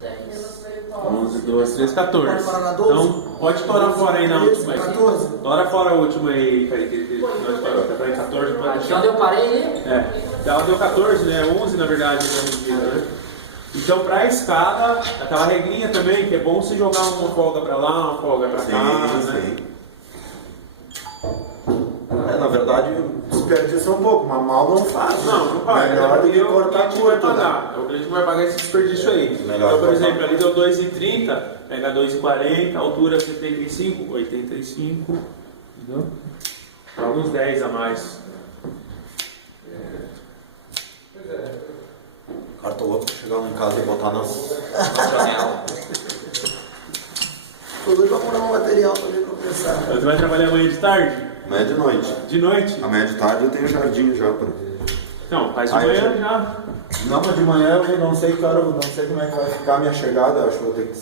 11, 12, 13, 14. Pode parar na 12? Então, pode estourar fora aí na última. 14? Estoura fora a última aí, Kaique. Não estourou. Tá em 14, pode Aqui onde eu parei, É. Ela deu 14, né? 11 na verdade, né? Então, para a escada, aquela regrinha também, que é bom você jogar uma folga para lá, uma folga para cá, né? Na verdade, desperdiça um pouco, mas mal não faz. Não faz. Melhor do que o cortar cliente vai curto, né? pagar. O cliente vai pagar esse desperdício aí. Melhor Então, por cortar. exemplo, ali deu 2,30, pega 2,40, altura 75, 85, entendeu? Joga uns 10 a mais. Cara, tô louco pra chegar lá em casa e botar na janela. Tô doido pra comprar um material também pra pensar. Você vai trabalhar amanhã de tarde? Amanhã de noite. De noite? Amanhã de tarde eu tenho jardim já pra... Não, faz de Ah, eu manhã já- já. Não, mas de manhã eu não sei, cara, eu não sei como é que vai ficar a minha chegada, eu acho que vou ter que